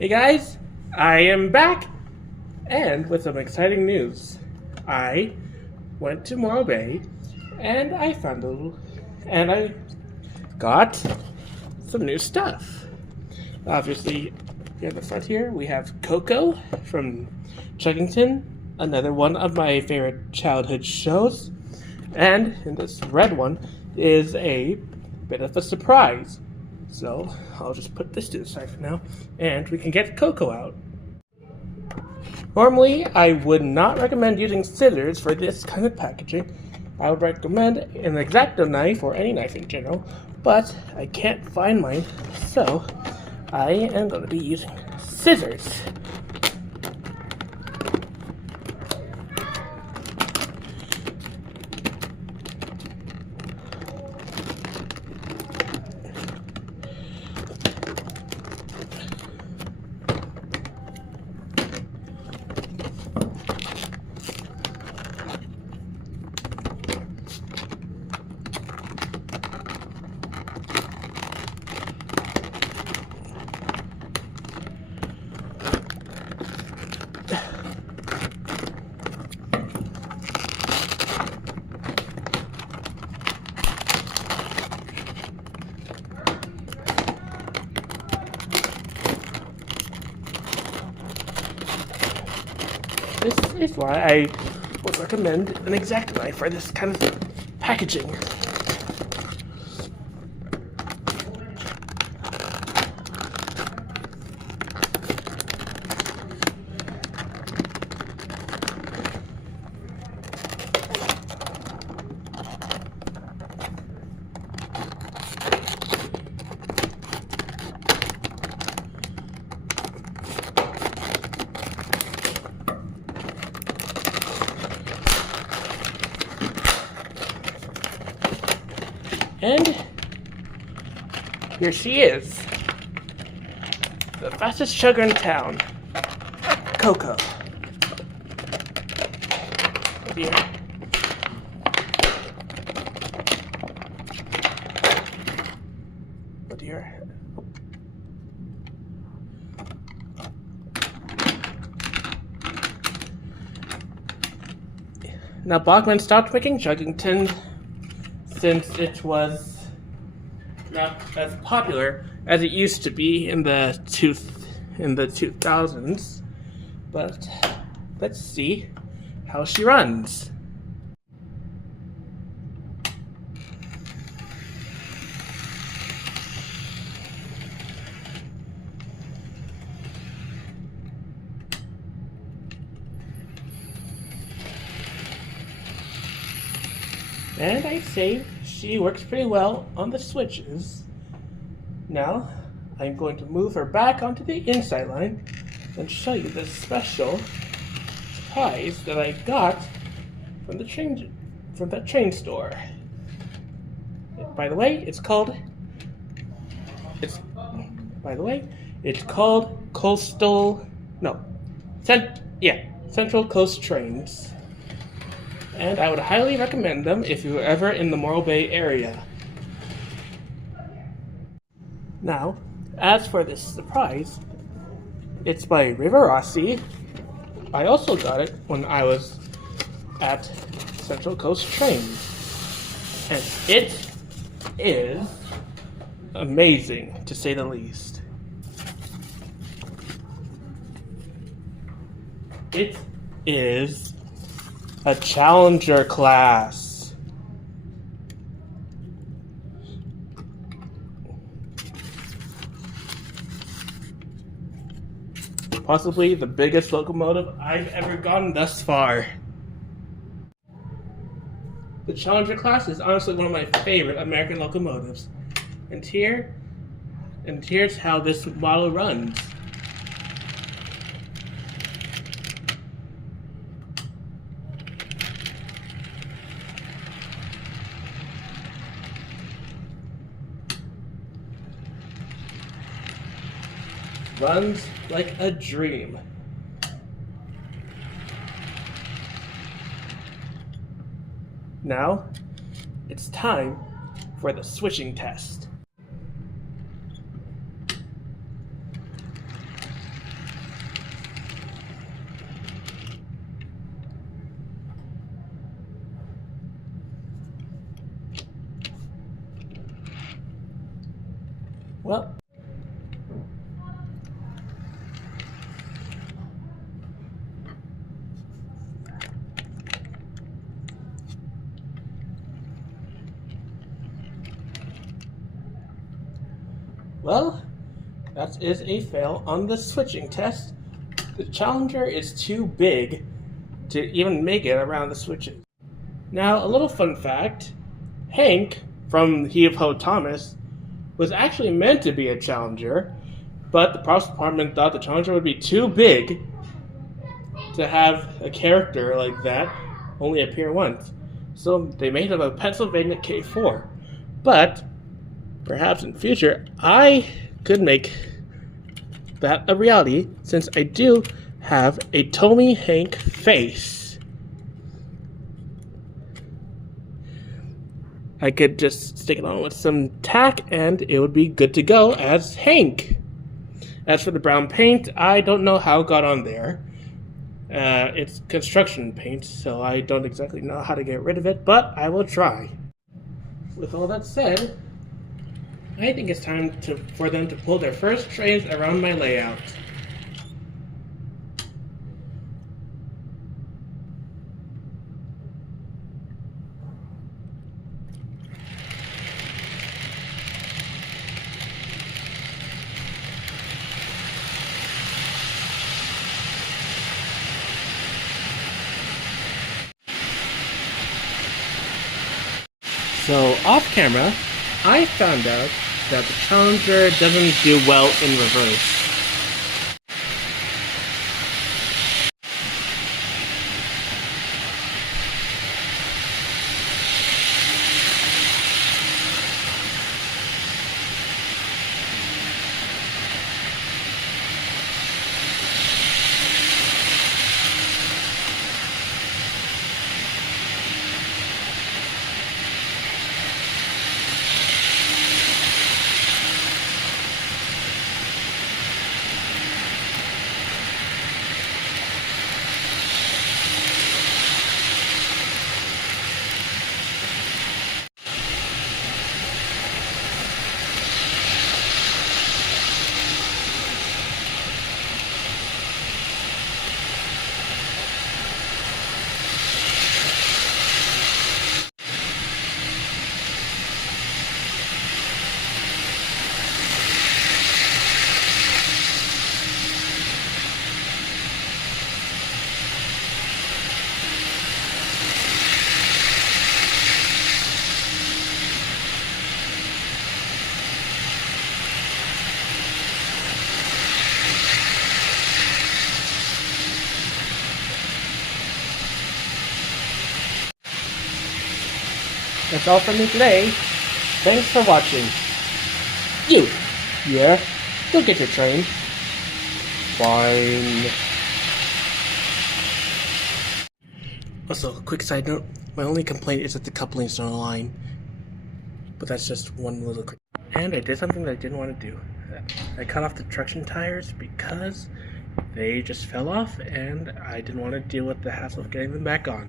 Hey guys, I am back and with some exciting news. I went to Morro Bay and I found and I got some new stuff. Obviously, here at the front here we have Koko from Chuggington, another one of my favorite childhood shows. And in this red one is a bit of a surprise. So I'll just put this to the side for now, and we can get Koko out. Normally, I would not recommend using scissors for this kind of packaging. I would recommend an X-Acto knife or any knife in general, but I can't find mine, so I am going to be using scissors. This is why I would recommend an X-Acto knife for this kind of packaging. And here she is, the fastest sugar in town, Koko. Oh dear. Oh dear. Now Bachman stopped making Chuggington since it was not as popular as it used to be in the 2000s. But let's see how she runs. And I'd say she works pretty well on the switches. Now, I'm going to move her back onto the inside line and show you the special surprise that I got from the train store. By the way, it's called Central Coast Trains. And I would highly recommend them if you were ever in the Morro Bay area. Now, as for this surprise, it's by River Rossi. I also got it when I was at Central Coast Trains. And it is amazing, to say the least. It is a Challenger class. Possibly the biggest locomotive I've ever gotten thus far. The Challenger class is honestly one of my favorite American locomotives. And here's how this model runs. Runs like a dream. Now, it's time for the switching test. Well, that is a fail on the switching test. The Challenger is too big to even make it around the switches. Now, a little fun fact, Hank from He of Ho Thomas was actually meant to be a Challenger, but the props department thought the Challenger would be too big to have a character like that only appear once. So they made him a Pennsylvania K4. But perhaps in future I could make that a reality, since I do have a Tommy Hank face. I could just stick it on with some tack and it would be good to go as Hank. As for the brown paint, I don't know how it got on there. It's construction paint, so I don't exactly know how to get rid of it, but I will try. With all that said, I think it's time for them to pull their first trains around my layout. So, off camera, I found out that the Challenger doesn't do well in reverse. That's all from me today. Thanks for watching. You, yeah, go get your train. Fine. Also, quick side note, my only complaint is that the couplings don't align. But that's just one little quick. And I did something that I didn't want to do. I cut off the traction tires because they just fell off and I didn't want to deal with the hassle of getting them back on.